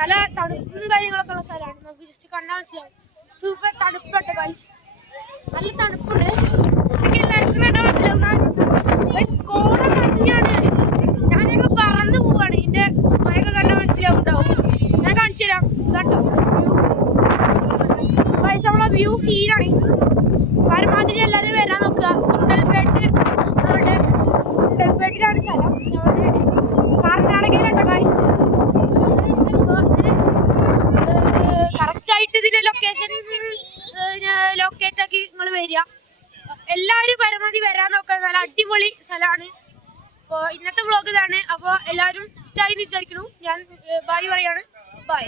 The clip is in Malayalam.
നല്ല തണുപ്പും കാര്യങ്ങളൊക്കെ ഉള്ള സ്ഥലമാണ്. നമുക്ക് ജസ്റ്റ് കണ്ടാൽ മനസ്സിലാവും. സൂപ്പർ തണുപ്പുണ്ട് ഗൈസ്, നല്ല തണുപ്പുണ്ട്. എനിക്ക് എല്ലാവർക്കും കണ്ടാൽ മനസ്സിലാവും. കോട മഞ്ഞാണ്. ഞാനൊക്കെ പറന്നു പോവാണ്. ഇതിന്റെ മഴയൊക്കെ കണ്ടാൽ മനസ്സിലാവുണ്ടാവും. ഞാൻ കാണിച്ചു തരാം. കണ്ടോ ഗൈസ്, നമ്മളെ വ്യൂ സീനാണ്. പരമാവധി എല്ലാവരും വരാൻ നോക്കുക. ഗുണ്ടൽപേട്ടിലാണ് സ്ഥലം. കർണാടകയിലുണ്ടോ ഗൈസ്. കറക്റ്റായിട്ട് ഇതിന്റെ ലൊക്കേഷൻ ലൊക്കേറ്റ് ആക്കി നിങ്ങൾ വരിക. എല്ലാവരും പരമാവധി വരാൻ നോക്കുക. നല്ല അടിപൊളി സ്ഥലമാണ്. അപ്പോൾ ഇന്നത്തെ വ്ളോഗ് ഇതാണ്. അപ്പോൾ എല്ലാവരും ഇഷ്ടമായി എന്ന് വിചാരിക്കുന്നു. ഞാൻ ബൈ പറയാണ്. ബൈ.